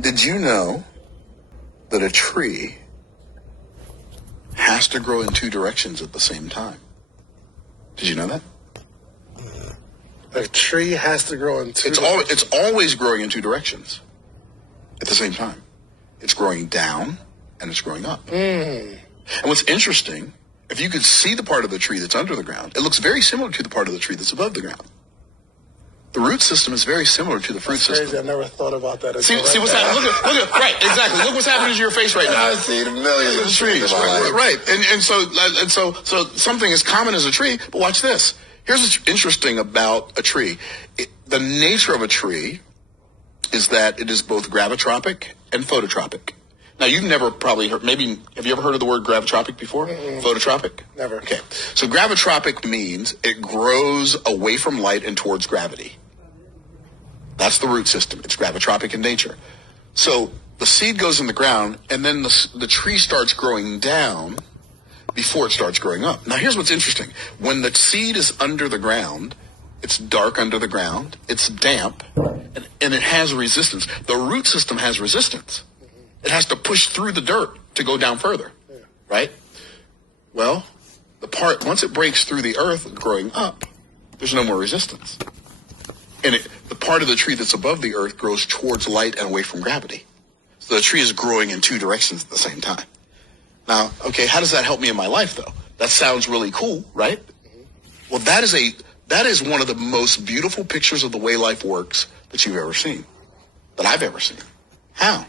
Did you know that a tree has to grow in two directions at the same time? Did you know that? A tree has to grow in two directions. It's always growing in two directions at the same time. It's growing down and it's growing up. And what's interesting, if you could see the part of the tree that's under the ground, it looks very similar to the part of the tree that's above the ground. The root system is very similar to the fruit system. Crazy. I never thought about that. See what's happening? Look at, right, exactly. Look what's happening to your face right now. I've seen millions of trees. Right. And so something as common as a tree, but watch this. Here's what's interesting about a tree. The nature of a tree is that it is both gravitropic and phototropic. Now, you've never probably heard, maybe, have you ever heard of the word gravitropic before? Phototropic? Never. Okay. So gravitropic means it grows away from light and towards gravity. That's the root system. It's gravitropic in nature. So the seed goes in the ground, and then the tree starts growing down before it starts growing up. Now, here's what's interesting. When the seed is under the ground, it's dark under the ground, it's damp, and it has resistance. The root system has resistance. It has to push through the dirt to go down further, right? Well, once it breaks through the earth growing up, there's no more resistance. And the part of the tree that's above the earth grows towards light and away from gravity. So the tree is growing in two directions at the same time. Now, okay, how does that help me in my life, though? That sounds really cool, right? Well, that is one of the most beautiful pictures of the way life works that you've ever seen, that I've ever seen. How?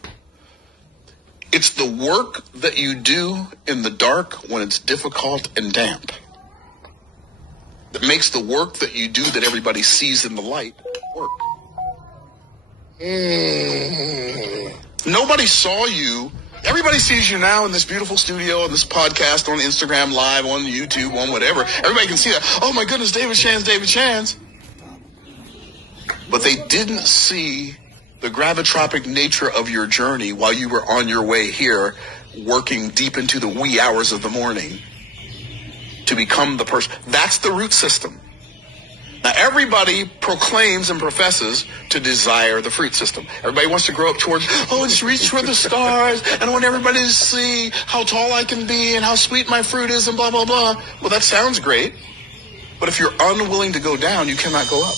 It's the work that you do in the dark when it's difficult and damp that makes the work that you do that everybody sees in the light work. Nobody saw you. Everybody sees you now in this beautiful studio, on this podcast, on Instagram Live, on YouTube, on whatever. Everybody can see that. Oh my goodness, David Shands. But they didn't see the gravitropic nature of your journey while you were on your way here, working deep into the wee hours of the morning to become the person. That's the root system. Now, everybody proclaims and professes to desire the fruit system. Everybody wants to grow up towards, just reach for the stars, and I want everybody to see how tall I can be and how sweet my fruit is and blah, blah, blah. Well, that sounds great, but if you're unwilling to go down, you cannot go up.